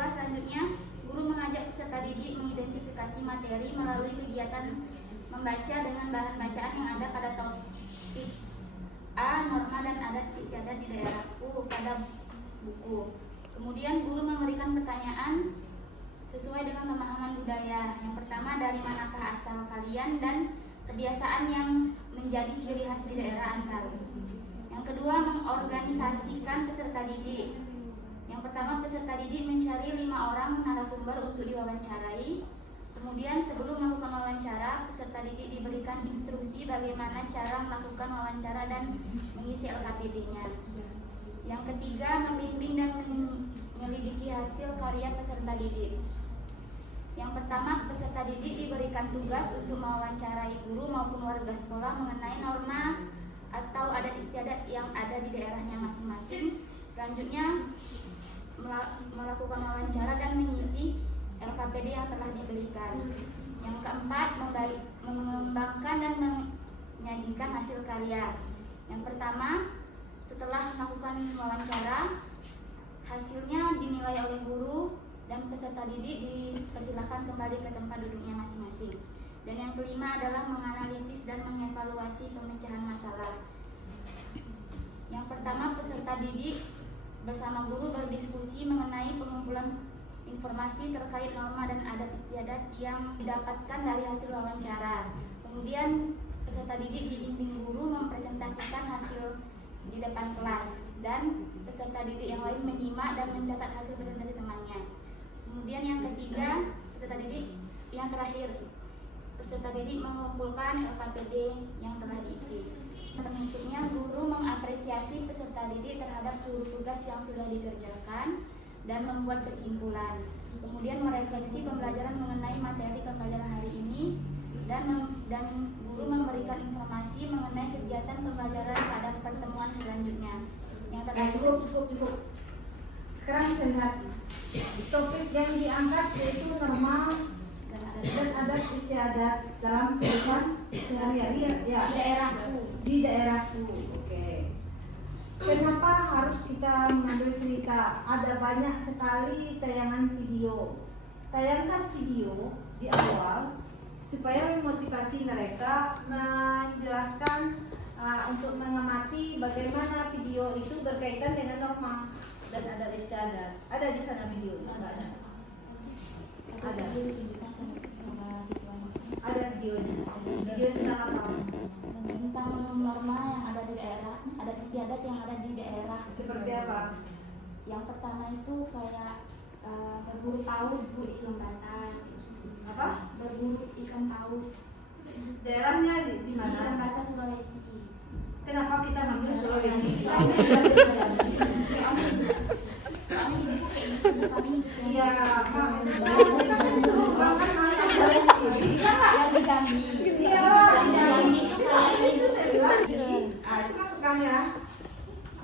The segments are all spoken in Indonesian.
kedua, selanjutnya guru mengajak peserta didik mengidentifikasi materi melalui kegiatan membaca dengan bahan bacaan yang ada pada topik A, norma dan adat istiadat di daerahku pada buku. Kemudian guru memberikan pertanyaan sesuai dengan pemahaman budaya. Yang pertama, dari manakah asal kalian dan kebiasaan yang menjadi ciri khas di daerah asal. Yang kedua, mengorganisasikan peserta didik. Yang pertama, peserta didik mencari 5 orang narasumber untuk diwawancarai. Kemudian sebelum melakukan wawancara, peserta didik diberikan instruksi bagaimana cara melakukan wawancara dan mengisi LKPD-nya. Yang ketiga, membimbing dan menyelidiki hasil karya peserta didik. Yang pertama, peserta didik diberikan tugas untuk mewawancarai guru maupun warga sekolah mengenai norma atau adat istiadat yang ada di daerahnya masing-masing. Selanjutnya, melakukan wawancara dan mengisi LKPD yang telah diberikan. Yang keempat, mengembangkan dan menyajikan hasil karya. Yang pertama, setelah melakukan wawancara, hasilnya dinilai oleh guru dan peserta didik dipersilakan kembali ke tempat duduknya masing-masing. Dan yang kelima adalah menganalisis dan mengevaluasi pemecahan masalah. Yang pertama, peserta didik bersama guru berdiskusi mengenai pengumpulan informasi terkait norma dan adat istiadat yang didapatkan dari hasil wawancara. Kemudian peserta didik dibimbing guru mempresentasikan hasil di depan kelas dan peserta didik yang lain menyimak dan mencatat hasil presentasi temannya. Kemudian yang ketiga, peserta didik yang terakhir, peserta didik mengumpulkan LKPD yang telah diisi. Penutupnya, guru mengapresiasi peserta didik terhadap seluruh tugas yang sudah dikerjakan dan membuat kesimpulan. Kemudian merefleksi pembelajaran mengenai materi pembelajaran hari ini dan guru memberikan informasi mengenai kegiatan pembelajaran pada pertemuan selanjutnya. Yang terakhir, cukup. Sekarang saya lihat topik yang diangkat yaitu norma dan adat istiadat dalam kehidupan sehari-hari ya di daerahku. Oke. Kenapa harus kita mengambil cerita? Ada banyak sekali tayangan video. Tayangkan video di awal supaya memotivasi mereka menjelaskan untuk mengamati bagaimana video itu berkaitan dengan norma dan adat istiadat. Ada di sana video? Enggak ada. Ada. Ada videonya. Video tentang apa? tentang norma yang ada di daerah, adat istiadat yang ada di daerah. Seperti apa? Yang pertama itu kayak berburu paus di Lembata. Apa? Berburu ikan paus. Daerahnya di Di mana? Lembata, Sulawesi. Kenapa kita masuk Sulawesi? Iya, kita kan disuruh makan malam Sulawesi. Yang di Jambi. Iya, Yang di Jambi itu kayak itu masukkan ya.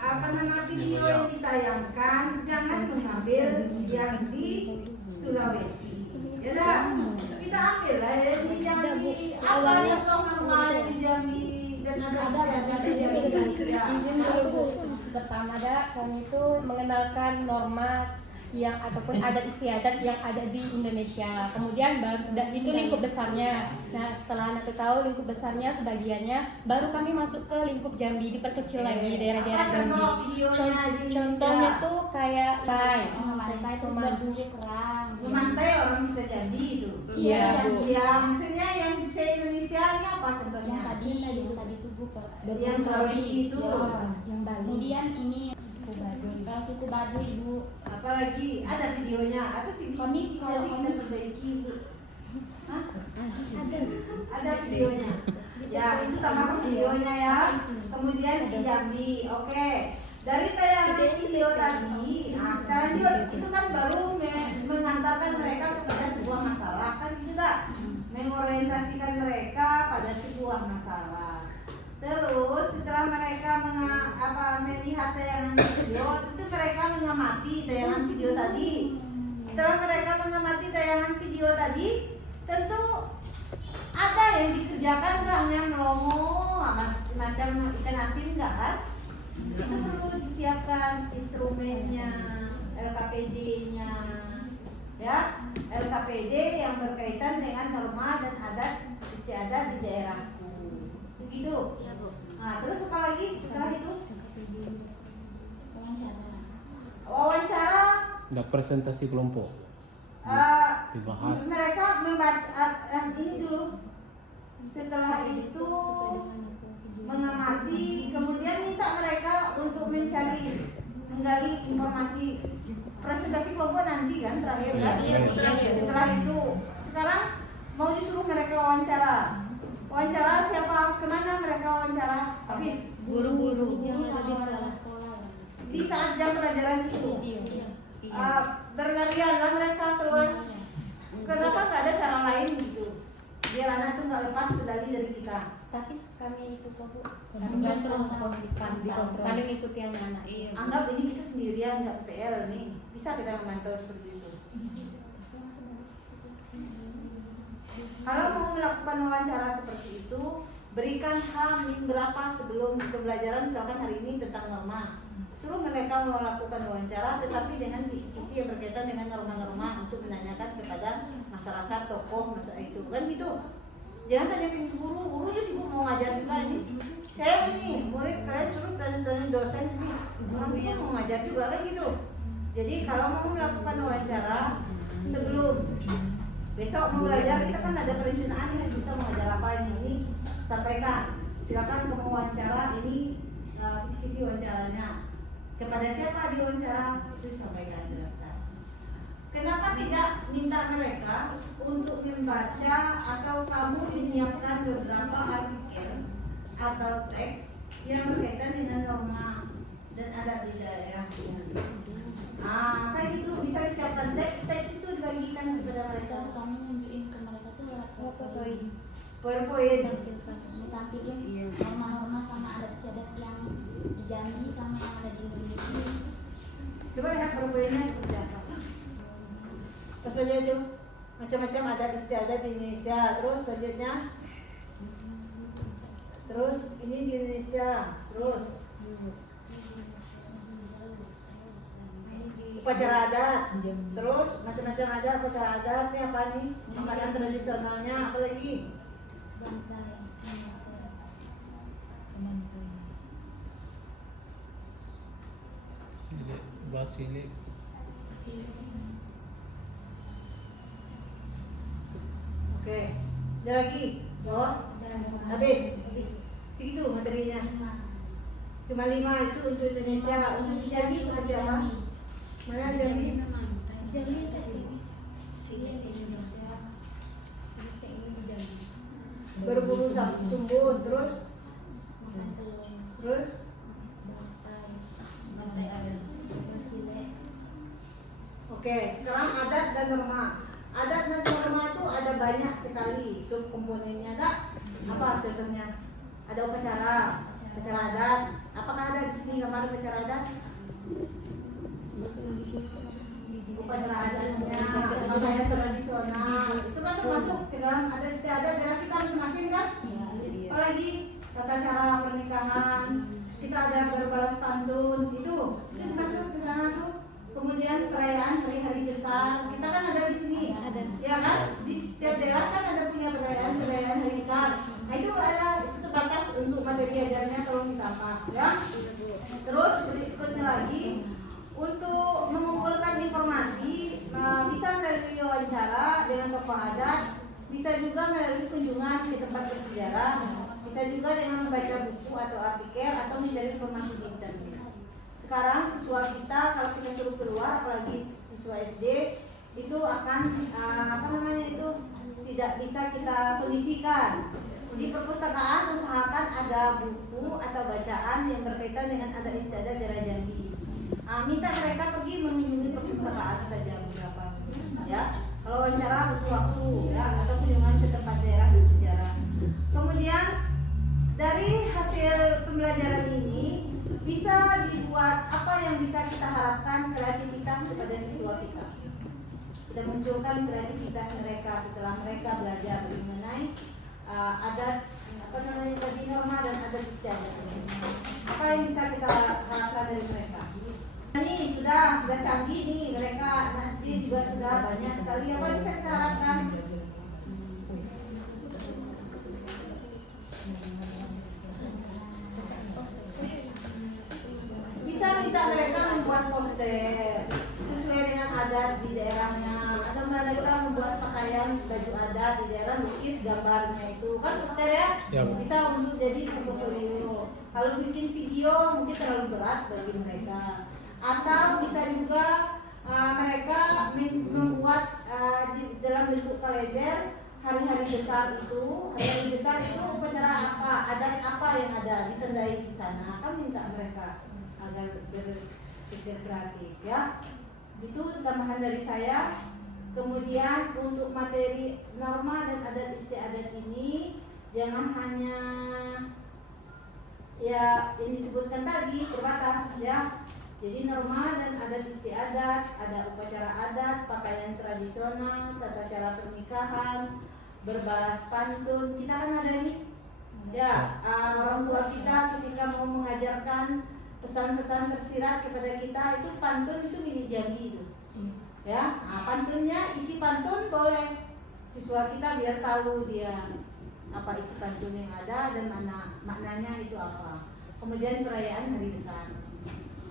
Apa nama video yang ditayangkan jangan mengambil yang di Sulawesi. Ya dah, kita ambil lah ya di Jambi. Apa yang kau normal di Jambi dan ada di Jambi? Ya. Izin dulu Bu. Pertama kami itu mengenalkan norma yang ataupun adat istiadat yang ada di Indonesia. Kemudian itu lingkup besarnya. Nah, setelah Anak tahu lingkup besarnya sebagiannya, baru kami masuk ke lingkup Jambi, diperkecil lagi daerah-daerah Jambi. Contohnya tuh kayak pantai itu berburu kerang. Memantai orang kita Jambi itu. Iya, Bu. Ya, maksudnya yang se Indonesia ini apa contohnya? Yang tadi itu Bu, Yang Sulawesi itu. Yang Bali. Kemudian ini suku Baduy Bu. Apalagi ada videonya atau sih Komik kalau kita perbaiki Bu. Hah? Ada. Ada videonya. Ya, itu tambahkan videonya ya. Kemudian di Jambi. Oke. Dari tayangan video tadi, nah kita lanjut. Itu kan baru mengantarkan mereka kepada sebuah masalah, kan sudah mengorientasikan mereka pada sebuah masalah. Terus setelah mereka melihat tayangan video, itu mereka mengamati tayangan video tadi. Setelah mereka mengamati tayangan video tadi, tentu ada yang dikerjakan, nggak hanya melongo macam ikan asin, enggak kan? Itu perlu disiapkan instrumennya, LKPD-nya, yang berkaitan dengan norma dan adat istiadat di daerahku. Begitu. Iya, Bu. Nah, terus apa lagi setelah itu? Wawancara. Wawancara. Ada presentasi kelompok. Dibahas. Mereka membaca ini dulu. Setelah itu mengamati, kemudian minta mereka untuk menggali informasi. Presentasi kelompok nanti kan terakhir kan? Iya, terakhir. Setelah itu, sekarang mau disuruh mereka wawancara. Wawancara siapa? Kemana mereka wawancara? Habis Guru-guru yang Guru ada di sama sekolah. sekolah. di saat jam pelajaran itu. Iya. Berlarianlah mereka keluar. Kenapa nggak ada cara lain gitu? Biar anak tuh nggak lepas kendali dari kita. Tapi kami itu kok Bu, Kontrol. dikontrol. Kami mengikuti anak-anak. Anggap ini kita sendirian, nggak PR nih. Bisa kita memantau seperti itu. Kalau mau melakukan wawancara seperti itu, berikan H- berapa sebelum pembelajaran, misalkan hari ini tentang norma. Suruh mereka melakukan wawancara, tetapi dengan kisi-kisi yang berkaitan dengan norma-norma untuk menanyakan kepada masyarakat, tokoh, masa itu, kan gitu. Jangan tanyakan guru, guru tuh sibuk mau ngajar juga ini. Saya ini murid, kalian suruh tanya dosen ini, orang itu mau ngajar juga kan gitu. Jadi kalau mau melakukan wawancara sebelum besok mau belajar, kita kan ada perencanaan yang bisa mengajar apa ini sampaikan. Silakan kamu wawancara ini kisi-kisi wawancaranya. Kepada siapa diwawancara itu sampaikan, jelaskan. Kenapa tidak minta mereka untuk membaca atau kamu menyiapkan beberapa artikel atau teks yang berkaitan dengan norma dan adat di daerah? Kan itu bisa disiapkan teks itu dibagikan kepada mereka. Kami nunjukin ke mereka tuh lewat PowerPoint. PowerPoint. Tampilin norma-norma sama adat istiadat yang di Jambi sama yang ada di Indonesia. Coba lihat PowerPointnya seperti apa. Terus saja itu macam-macam adat istiadat di Indonesia. Terus selanjutnya, terus ini di Indonesia. Terus upacara adat. Terus macam-macam ada upacara adat. Ini apa nih? Makanan tradisionalnya apa lagi? Bantai. Silik, buat silik. Oke. Ada lagi? Bawah? Habis? Segitu materinya. Cuma 5 itu untuk Indonesia. Untuk Jambi seperti apa? Mana Jambi? Jambi tadi. Berburu sumbun. Terus? Terus? Oke, sekarang adat dan norma. Adat dan norma itu ada banyak sekali subkomponennya, enggak? Apa contohnya? Ada upacara adat. Apakah ada di sini gambar upacara adat? Upacara adatnya, pakaian tradisional, itu kan termasuk ke dalam adat istiadat daerah kita masing-masing kan? Apalagi tata cara pernikahan, kita ada berbalas pantun, itu masuk ke sana tuh. Kemudian perayaan hari-hari besar, kita kan ada di sini, ya kan? Di setiap daerah kan ada punya perayaan hari besar. Nah itu ada terbatas untuk materi ajarnya, tolong ditambah, ya. Terus berikutnya lagi untuk mengumpulkan informasi, bisa melalui wawancara dengan tokoh adat, bisa juga melalui kunjungan ke tempat bersejarah, bisa juga dengan membaca buku atau artikel atau mencari informasi di internet. Sekarang siswa kita kalau kita suruh keluar, apalagi siswa SD, itu akan tidak bisa kita kondisikan. Di perpustakaan usahakan ada buku atau bacaan yang berkaitan dengan adat istiadat daerah Jambi. Minta mereka pergi mengunjungi perpustakaan saja beberapa, ya. Kalau wawancara butuh waktu, ya, atau kunjungan ke tempat daerah bersejarah. Kemudian dari hasil pembelajaran ini bisa dibuat apa yang bisa kita harapkan kreativitas kepada siswa kita. Kita munculkan kreativitas mereka setelah mereka belajar mengenai adat norma dan adat istiadat. Apa yang bisa kita harapkan dari mereka? Ini sudah canggih nih mereka, anak SD juga sudah banyak sekali. Apa yang bisa kita harapkan? Bisa minta mereka membuat poster sesuai dengan adat di daerahnya, atau mereka membuat pakaian baju adat di daerah, lukis gambarnya itu kan poster ya, Ya, Bu. bisa untuk jadi portfolio. Kalau bikin video mungkin terlalu berat bagi mereka, atau bisa juga mereka membuat di dalam bentuk kalender hari-hari besar itu. Hari-hari besar itu upacara apa, adat apa yang ada ditandai di sana, kan minta mereka agar berpikir kreatif ya. Itu tambahan dari saya. Kemudian untuk materi norma dan adat istiadat ini jangan hanya ya yang disebutkan tadi terbatas ya. Jadi norma dan adat istiadat, ada upacara adat, pakaian tradisional, tata cara pernikahan, berbalas pantun. Kita kan ada nih ya, orang tua kita ketika mau mengajarkan pesan-pesan tersirat kepada kita, itu pantun itu milik Jambi itu ya. Pantunnya, isi pantun boleh siswa kita biar tahu dia apa isi pantun yang ada dan maknanya itu apa. Kemudian perayaan hari besar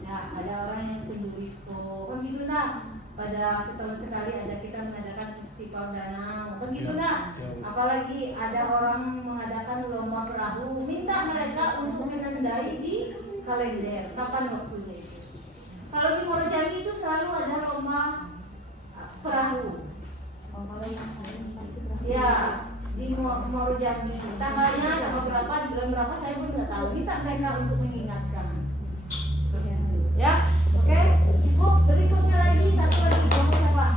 ya, ada orang yang kunjung disco kan gitu nah, pada setahun sekali ada kita mengadakan festival danau kan gitu nah. Apalagi ada orang mengadakan lomba perahu, minta mereka untuk menandai di kalender kapan waktunya itu. Kalau di Muaro Jambi itu selalu ada lomba perahu ya, di Muaro Jambi. Tanggalnya tanggal berapa, di bulan berapa saya pun nggak tahu. Minta mereka untuk mengingatkan ya. Oke, Ibu, berikutnya lagi satu lagi, kamu siapa?